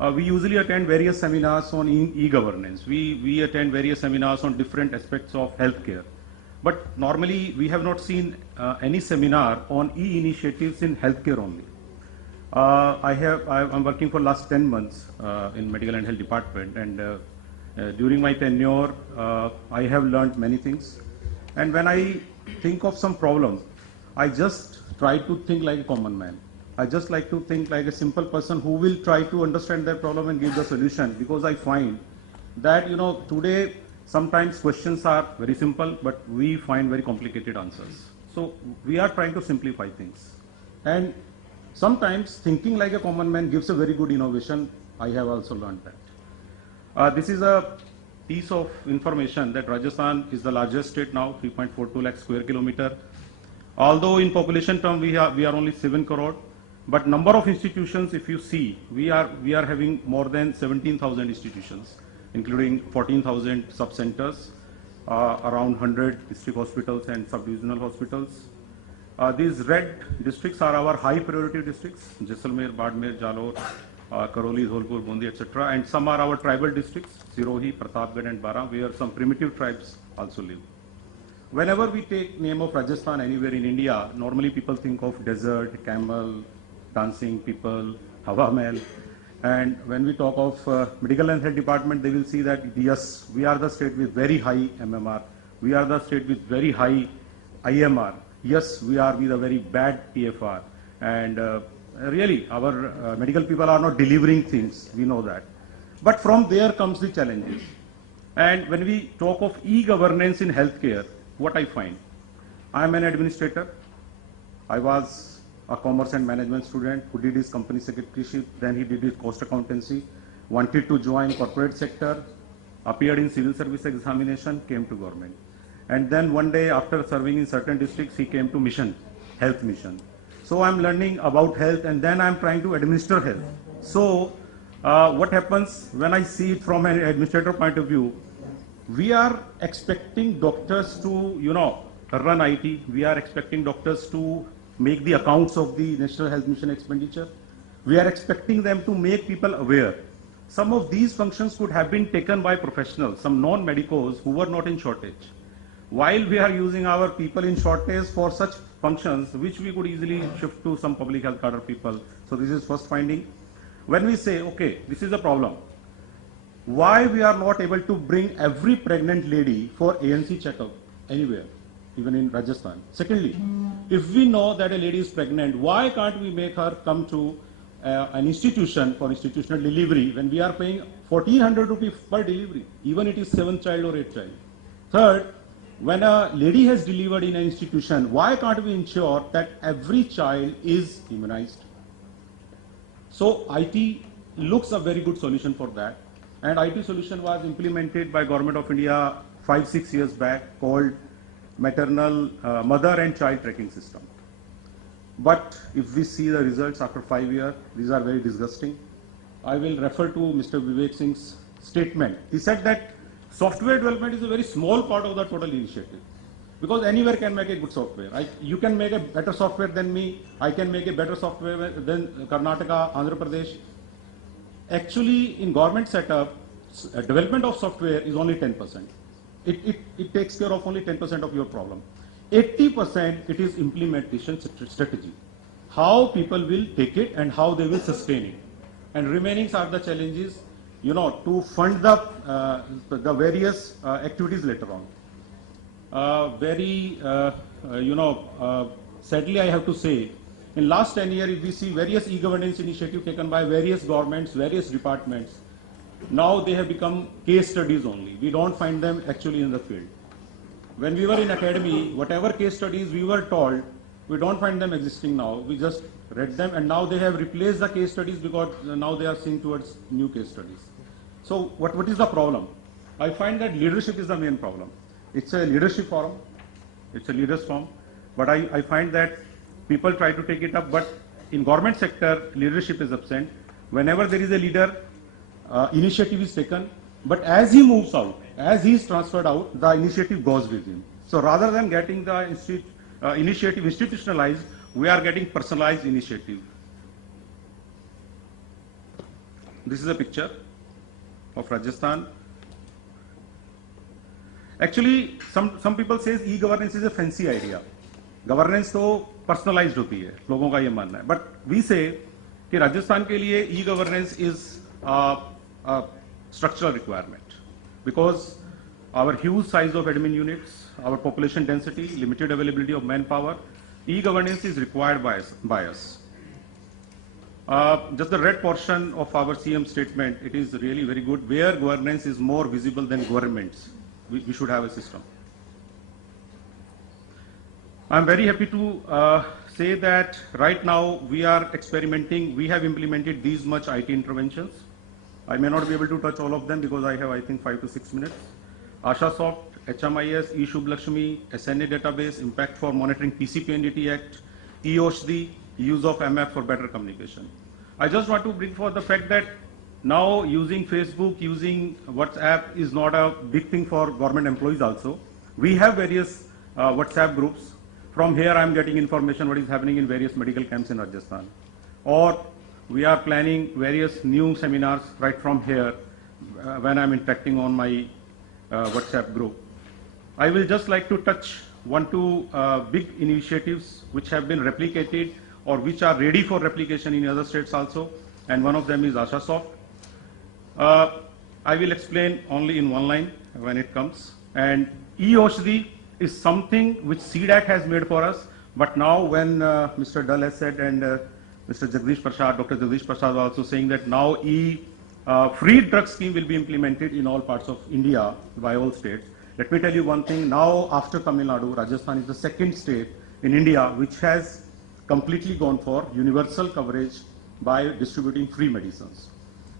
We usually attend various seminars on e-governance. We attend various seminars on different aspects of healthcare. But normally we have not seen any seminar on e-initiatives in healthcare only. I'm working for last 10 months in medical and health department, and during my tenure, I have learned many things. And when I think of some problem, I just try to think like a common man. I just like to think like a simple person who will try to understand their problem and give the solution, because I find that, you know, today sometimes questions are very simple, but we find very complicated answers. So we are trying to simplify things. And sometimes thinking like a common man gives a very good innovation. I have also learned that. This is a piece of information that Rajasthan is the largest state now, 3.42 lakh square kilometer. Although in population term we are only 7 crore, but number of institutions, if you see, we are having more than 17,000 institutions, including 14,000 sub-centers, around 100 district hospitals and sub-divisional hospitals. These red districts are our high priority districts: Jaisalmer, Badmer, Jalore, Karoli, Dholpur, Bundi, etc. And some are our tribal districts: Sirohi, Pratapgarh and Bara, where some primitive tribes also live. Whenever we take name of Rajasthan anywhere in India, normally people think of desert, camel, dancing people, Hawa Mahal. And when we talk of medical and health department, they will see that yes, we are the state with very high MMR. We are the state with very high IMR. Yes, we are with a very bad TFR. And really, our medical people are not delivering things. We know that. But from there comes the challenges. And when we talk of e-governance in healthcare, what I find, I am an administrator. I was a commerce and management student who did his company secretaryship, then he did his cost accountancy, wanted to join corporate sector, appeared in civil service examination, came to government. And then one day after serving in certain districts, he came to mission, health mission. So I'm learning about health, and then I'm trying to administer health. So what happens when I see it from an administrator point of view, we are expecting doctors to, you know, run IT. We are expecting doctors to make the accounts of the National Health Mission expenditure. We are expecting them to make people aware. Some of these functions could have been taken by professionals, some non-medicos who were not in shortage. While we are using our people in shortage for such functions, which we could easily shift to some public health cadre people. So this is first finding. When we say, okay, this is a problem, why we are not able to bring every pregnant lady for ANC checkup anywhere, even in Rajasthan? Secondly, if we know that a lady is pregnant, why can't we make her come to an institution for institutional delivery when we are paying 1,400 rupees per delivery, even it is 7th child or 8th child? Third, when a lady has delivered in an institution, why can't we ensure that every child is immunized? So IT looks a very good solution for that. And IT solution was implemented by Government of India 5-6 years back, called maternal mother and child tracking system. But if we see the results after 5 years, these are very disgusting. I will refer to Mr. Vivek Singh's statement. He said that software development is a very small part of the total initiative, because anywhere can make a good software. You can make a better software than me. I can make a better software than Karnataka, Andhra Pradesh. Actually, in government setup, development of software is only 10%. It takes care of only 10% of your problem. 80% it is implementation strategy. How people will take it and how they will sustain it. And remaining are the challenges, you know, to fund the various activities later on. Sadly I have to say, in last 10 years, we see various e-governance initiatives taken by various governments, various departments. Now they have become case studies only. We don't find them actually in the field. When we were in academy, whatever case studies we were told, we don't find them existing now. We just read them, and now they have replaced the case studies because now they are seen towards new case studies. So what is the problem? I find that leadership is the main problem. It's a leadership forum. It's a leaders forum. But I find that people try to take it up, but in government sector, leadership is absent. Whenever there is a leader, initiative is taken, but as he moves out, as he is transferred out, the initiative goes with him. So rather than getting the initiative institutionalized, we are getting personalized initiative. This is a picture of Rajasthan. Actually, some people say e-governance is a fancy idea. Governance तो personalized होती है, लोगों का ये मानना है. But we say कि राजस्थान के लिए e-governance is a structural requirement because our huge size of admin units, our population density, limited availability of manpower, e-governance is required by us. Just the red portion of our CM statement, it is really very good. Where governance is more visible than governments, we should have a system. I'm very happy to say that right now we are experimenting. We have implemented these much IT interventions. I may not be able to touch all of them because I have, I think, 5 to 6 minutes. AshaSoft, HMIS, eShubh Lakshmi, SNA database, impact for monitoring PCPNDT Act, eOshdi, use of MF for better communication. I just want to bring forth the fact that now using Facebook, using WhatsApp is not a big thing for government employees also. We have various WhatsApp groups. From here I am getting information what is happening in various medical camps in Rajasthan. Or we are planning various new seminars right from here when I am interacting on my WhatsApp group. I will just like to touch 1-2 big initiatives which have been replicated or which are ready for replication in other states also, and one of them is AshaSoft. I will explain only in one line when it comes. And eOshdi is something which CDAC has made for us, but now when Mr. Dull has said and Mr. Jagdish Prasad, Dr. Jagdish Prasad was also saying that now free drug scheme will be implemented in all parts of India by all states. Let me tell you one thing, now after Tamil Nadu, Rajasthan is the second state in India which has completely gone for universal coverage by distributing free medicines.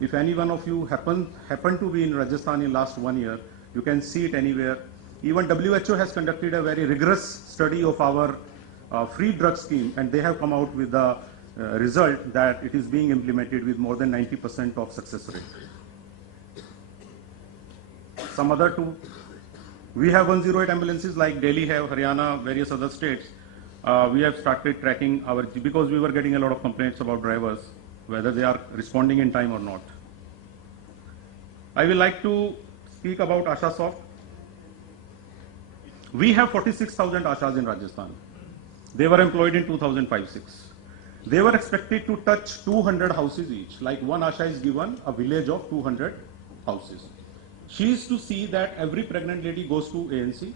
If any one of you happen to be in Rajasthan in last 1 year, you can see it anywhere. Even WHO has conducted a very rigorous study of our free drug scheme, and they have come out with the result that it is being implemented with more than 90% of success rate. Some other two, we have 108 ambulances like Delhi have, Haryana, various other states. We have started tracking our, because we were getting a lot of complaints about drivers, whether they are responding in time or not. I will like to speak about AshaSoft. We have 46,000 Ashas in Rajasthan. They were employed in 2005-06. They were expected to touch 200 houses each, like one Asha is given a village of 200 houses. She is to see that every pregnant lady goes to ANC,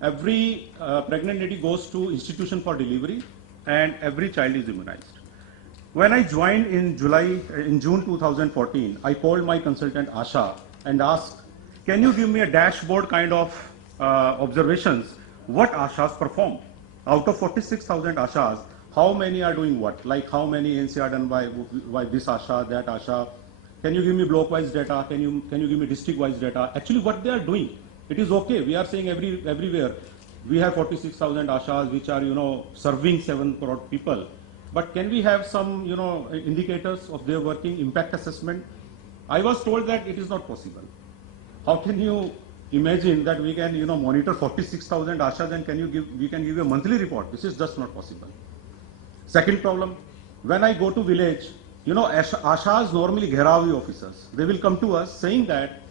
every pregnant lady goes to institution for delivery, and every child is immunized. When I joined in June 2014, I called my consultant Asha and asked, can you give me a dashboard kind of observations, what Ashas perform? Out of 46,000 Ashas, how many are doing what? Like how many ANC are done by this Asha, that Asha? Can you give me block-wise data? Can you give me district-wise data? Actually, what they are doing, it is okay. We are saying everywhere. We have 46,000 Ashas which are, serving 7 crore people. But can we have some, indicators of their working, impact assessment? I was told that it is not possible. How can you imagine that we can, monitor 46,000 Ashas and we can give a monthly report? This is just not possible. Second problem, when I go to village, Ashas normally Gheravi officers. They will come to us saying that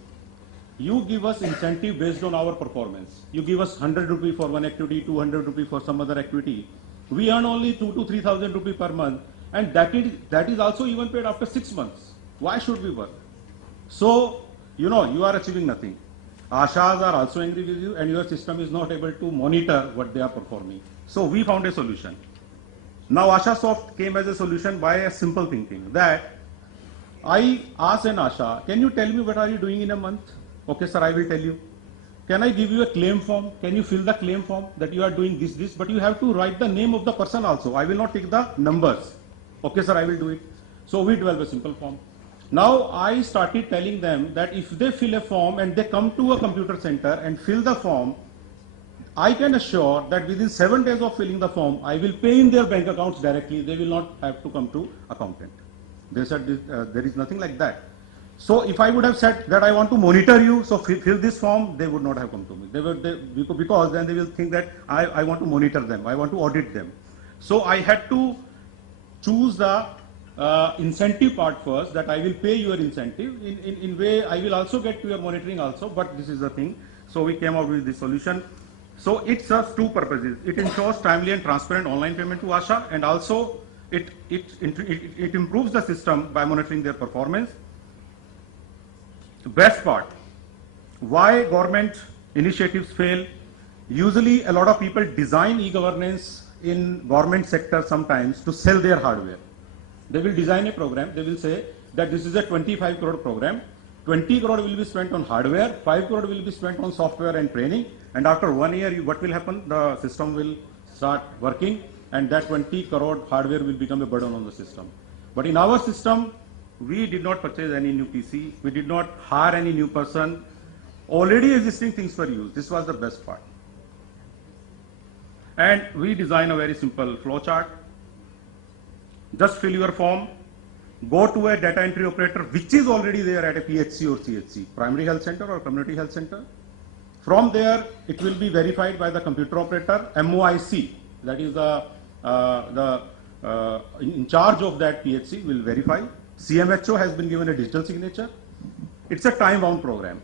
you give us incentive based on our performance. You give us 100 rupees for one activity, 200 rupees for some other activity. We earn only 2,000 to 3,000 rupees per month, and that is also even paid after 6 months. Why should we work? So, you are achieving nothing. Ashas are also angry with you, and your system is not able to monitor what they are performing. So we found a solution. Now AshaSoft came as a solution by a simple thinking that I asked an Asha, can you tell me what are you doing in a month? Okay, sir, I will tell you. Can I give you a claim form? Can you fill the claim form that you are doing this, but you have to write the name of the person also. I will not take the numbers. Okay, sir, I will do it. So we develop a simple form. Now I started telling them that if they fill a form and they come to a computer center and fill the form, I can assure that within 7 days of filling the form, I will pay in their bank accounts directly. They will not have to come to accountant. They said there is nothing like that. So if I would have said that I want to monitor you, so fill this form, they would not have come to me. Because then they will think that I want to monitor them, I want to audit them. So I had to choose the incentive part first, that I will pay your incentive. In way, I will also get to your monitoring also, but this is the thing. So we came out with this solution. So it serves two purposes. It ensures timely and transparent online payment to ASHA, and also it improves the system by monitoring their performance. The best part, why government initiatives fail? Usually a lot of people design e-governance in government sector sometimes to sell their hardware. They will design a program, they will say that this is a 25 crore program, 20 crore will be spent on hardware, 5 crore will be spent on software and training, and after 1 year what will happen? The system will start working, and that 20 crore hardware will become a burden on the system. But in our system, we did not purchase any new PC, we did not hire any new person, already existing things were used. This was the best part. And we design a very simple flow chart. Just fill your form, go to a data entry operator which is already there at a PHC or CHC, primary health center or community health center. From there, it will be verified by the computer operator, MOIC, that is in charge of that PHC will verify. CMHO has been given a digital signature. It's a time-bound program.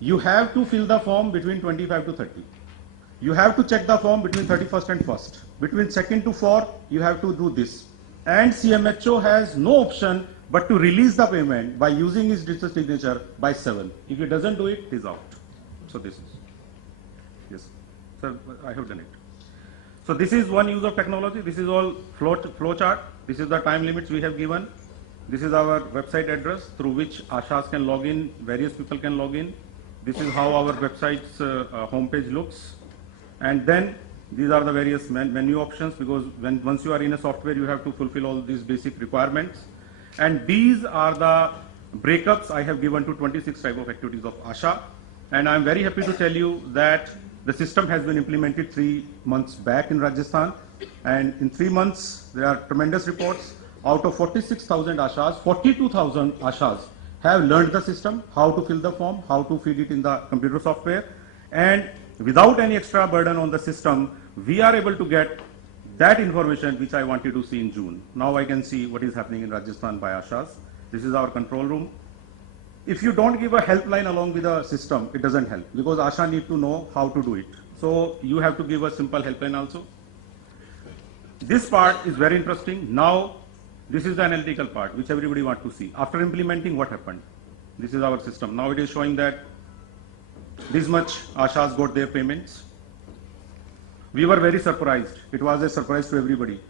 You have to fill the form between 25 to 30. You have to check the form between 31st and 1st. Between 2nd to 4th, you have to do this. And CMHO has no option but to release the payment by using his digital signature by 7. If he doesn't do it, he's out. So this is, yes, sir, I have done it. So this is one use of technology. This is all flow chart. This is the time limits we have given. This is our website address through which ASHAs can log in, various people can log in. This is how our website's homepage looks. And then these are the various menu options, because once you are in a software, you have to fulfill all these basic requirements. And these are the breakups I have given to 26 type of activities of ASHA. And I'm very happy to tell you that the system has been implemented 3 months back in Rajasthan. And in 3 months, there are tremendous reports. Out of 46,000 ASHAs, 42,000 ASHAs have learned the system, how to fill the form, how to feed it in the computer software. And without any extra burden on the system, we are able to get that information which I wanted to see in June. Now I can see what is happening in Rajasthan by ASHAs. This is our control room. If you don't give a helpline along with the system, it doesn't help, because ASHA need to know how to do it. So you have to give a simple helpline also. This part is very interesting. Now, this is the analytical part which everybody wants to see. After implementing, what happened? This is our system. Now it is showing that this much ASHAs got their payments. We were very surprised. It was a surprise to everybody.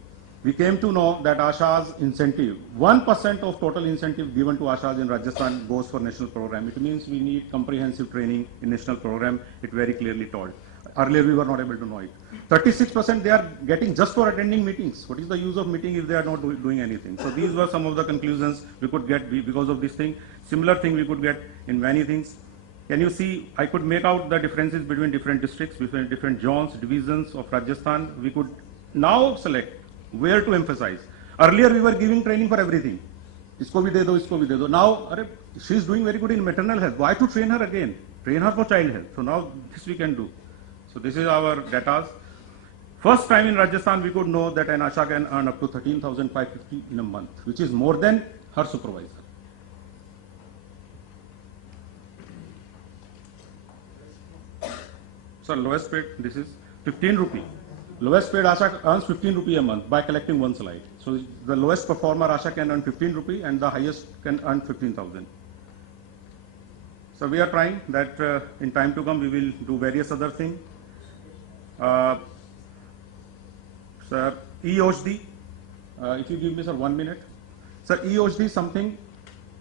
We came to know that ASHA's incentive, 1% of total incentive given to ASHAs in Rajasthan goes for national program. It means we need comprehensive training in national program. It very clearly told. Earlier we were not able to know it. 36% they are getting just for attending meetings. What is the use of meeting if they are not doing anything? So these were some of the conclusions we could get because of this thing. Similar thing we could get in many things. Can you see, I could make out the differences between different districts, between different zones, divisions of Rajasthan. We could now select where to emphasize. Earlier we were giving training for everything. Isko bhi de do, isko bhi de do. Now, she is doing very good in maternal health. Why to train her again? Train her for child health. So now this we can do. So this is our data. First time in Rajasthan we could know that an ASHA can earn up to 13,550 in a month, which is more than her supervisor. So lowest paid, this is 15 rupee. Lowest paid ASHA earns 15 rupee a month by collecting one slide. So the lowest performer ASHA can earn 15 rupee and the highest can earn 15,000. So we are trying that in time to come we will do various other things. Sir, e-OSD, if you give me sir 1 minute. Sir, e-OSD is something,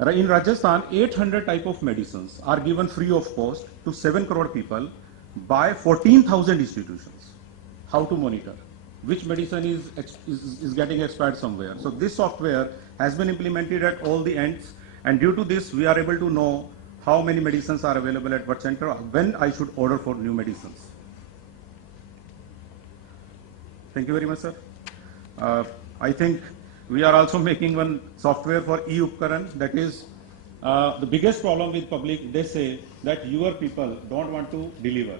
in Rajasthan 800 type of medicines are given free of cost to 7 crore people by 14,000 institutions. How to monitor? Which medicine is getting expired somewhere. So this software has been implemented at all the ends, and due to this we are able to know how many medicines are available at what center, when I should order for new medicines. Thank you very much, sir. I think we are also making one software for e-Upkaran. That is the biggest problem with public. They say that your people don't want to deliver.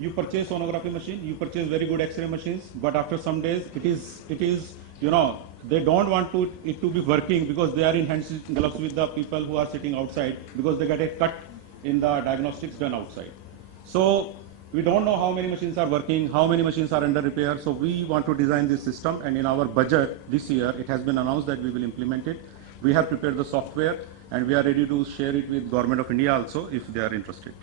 You purchase sonography machine, you purchase very good X-ray machines, but after some days it is they don't want it to be working because they are in hands and gloves with the people who are sitting outside because they get a cut in the diagnostics done outside. So we don't know how many machines are working, how many machines are under repair. So we want to design this system, and in our budget this year, it has been announced that we will implement it. We have prepared the software, and we are ready to share it with Government of India also if they are interested.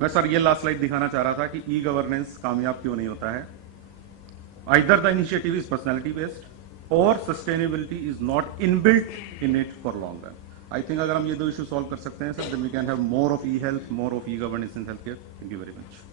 मैं sir ये last slide दिखाना चाह रहा था कि e governance कामयाब क्यों नहीं होता है. Either the initiative is personality based or sustainability is not inbuilt in it for long run. I think अगर हम ये दो इशू सॉल्व कर सकते हैं sir, then we can have more of e-health, more of e-governance in healthcare. Thank you very much.